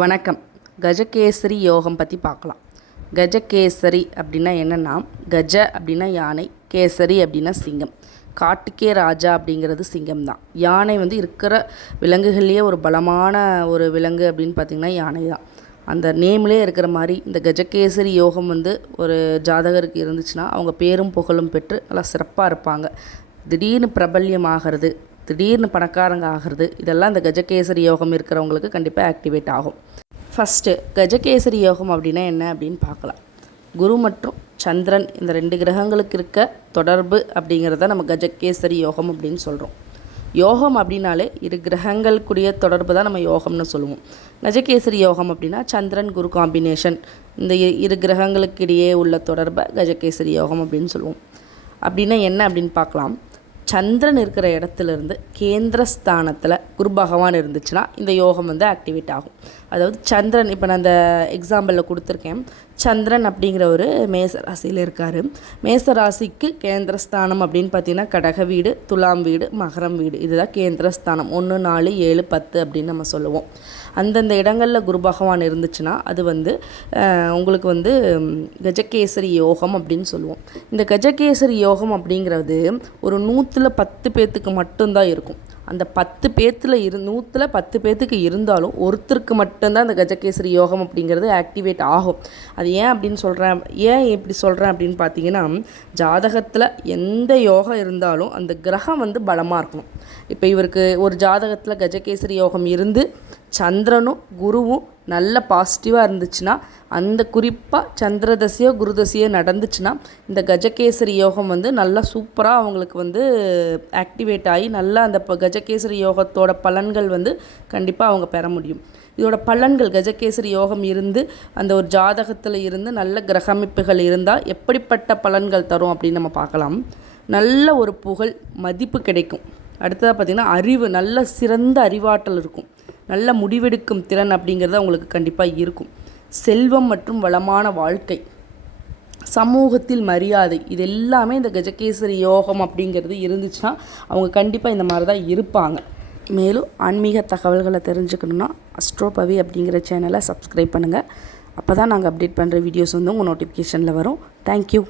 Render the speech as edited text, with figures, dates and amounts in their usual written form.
வணக்கம். கஜகேசரி யோகம் பற்றி பார்க்கலாம். கஜகேசரி அப்படின்னா என்னென்னா, கஜ அப்படின்னா யானை, கேசரி அப்படின்னா சிங்கம். காட்டுக்கே ராஜா அப்படிங்கிறது சிங்கம் தான். யானை இருக்கிற விலங்குகள்லேயே ஒரு பலமான ஒரு விலங்கு அப்படின்னு பார்த்திங்கன்னா யானை தான். அந்த நேம்லேயே இருக்கிற மாதிரி இந்த கஜகேசரி யோகம் ஒரு ஜாதகருக்கு இருந்துச்சுன்னா அவங்க பேரும் புகழும் பெற்று நல்லா சிறப்பாக இருப்பாங்க. திடீர்னு பிரபல்யம் ஆகிறது, திடீர்னு பணக்காரங்க ஆகிறது, இதெல்லாம் இந்த கஜகேசரி யோகம் இருக்கிறவங்களுக்கு கண்டிப்பாக ஆக்டிவேட் ஆகும். ஃபஸ்ட்டு கஜகேசரி யோகம் அப்படின்னா என்ன அப்படின்னு பார்க்கலாம். குரு மற்றும் சந்திரன் இந்த 2 கிரகங்களுக்கு இருக்க தொடர்பு அப்படிங்கிறத நம்ம கஜகேசரி யோகம் அப்படின்னு சொல்கிறோம். யோகம் அப்படின்னாலே 2 கிரகங்களுக்குரிய தொடர்பு தான் நம்ம யோகம்னு சொல்லுவோம். கஜகேசரி யோகம் அப்படின்னா சந்திரன் குரு காம்பினேஷன், இந்த 2 கிரகங்களுக்கு இடையே உள்ள தொடர்பை கஜகேசரி யோகம் அப்படின்னு சொல்லுவோம். அப்படின்னா என்ன அப்படின்னு பார்க்கலாம். சந்திரன் இருக்கிற இடத்துலேருந்து கேந்திரஸ்தானத்தில் குரு பகவான் இருந்துச்சுன்னா இந்த யோகம் ஆக்டிவேட் ஆகும். அதாவது சந்திரன், இப்போ நான் அந்த எக்ஸாம்பிளில் கொடுத்துருக்கேன். சந்திரன் அப்படிங்கிற ஒரு மேச ராசியில் இருக்கார். மேச ராசிக்கு கேந்திரஸ்தானம் அப்படின்னு பார்த்தீங்கன்னா கடக வீடு, துலாம் வீடு, மகரம் வீடு, இதுதான் கேந்திரஸ்தானம். 1, 4, 7, 10 அப்படின்னு நம்ம சொல்லுவோம். அந்தந்த இடங்களில் குரு பகவான் இருந்துச்சுன்னா அது உங்களுக்கு கஜகேசரி யோகம் அப்படின்னு சொல்லுவோம். இந்த கஜகேசரி யோகம் அப்படிங்கிறது ஒரு 110 பேர்த்துக்கு மட்டும்தான் இருக்கும். அந்த 10 பேர்த்தில் 110 பேர்த்துக்கு இருந்தாலும் ஒருத்தருக்கு மட்டும்தான் அந்த கஜகேசரி யோகம் அப்படிங்கிறது ஆக்டிவேட் ஆகும். அது ஏன் இப்படி சொல்கிறேன் அப்படின்னு பார்த்தீங்கன்னா, ஜாதகத்தில் எந்த யோகம் இருந்தாலும் அந்த கிரகம் பலமாக இருக்கணும். இப்போ இவருக்கு ஒரு ஜாதகத்தில் கஜகேசரி யோகம் இருந்து சந்திரனும் குருவும் நல்ல பாசிட்டிவாக இருந்துச்சுன்னா, அந்த குறிப்பாக சந்திர தசையோ குரு தசையோ நடந்துச்சுன்னா இந்த கஜகேசரி யோகம் நல்லா சூப்பராக அவங்களுக்கு ஆக்டிவேட் ஆகி நல்லா அந்த கஜகேசரி யோகத்தோட பலன்கள் கண்டிப்பாக அவங்க பெற முடியும். இதோட பலன்கள், கஜகேசரி யோகம் இருந்து அந்த ஒரு ஜாதகத்தில் இருந்து நல்ல கிரகமைப்புகள் இருந்தால் எப்படிப்பட்ட பலன்கள் தரும் அப்படின்னு நம்ம பார்க்கலாம். நல்ல ஒரு புகழ் மதிப்பு கிடைக்கும். அடுத்ததாக பார்த்திங்கன்னா அறிவு, நல்ல சிறந்த அறிவாற்றல் இருக்கும். நல்ல முடிவெடுக்கும் திறன் அப்படிங்கிறது அவங்களுக்கு கண்டிப்பாக இருக்கும். செல்வம் மற்றும் வளமான வாழ்க்கை, சமூகத்தில் மரியாதை, இது எல்லாமே இந்த கஜகேசரி யோகம் அப்படிங்கிறது இருந்துச்சுன்னா அவங்க கண்டிப்பாக இந்த மாதிரி தான் இருப்பாங்க. மேலும் ஆன்மீக தகவல்களை தெரிஞ்சுக்கணுன்னா அஸ்ட்ரோபவி அப்படிங்கிற சேனலை சப்ஸ்கிரைப் பண்ணுங்கள். அப்போ தான் நாங்கள் அப்டேட் பண்ணுற வீடியோஸ் உங்கள் நோட்டிஃபிகேஷனில் வரும். தேங்க்யூ.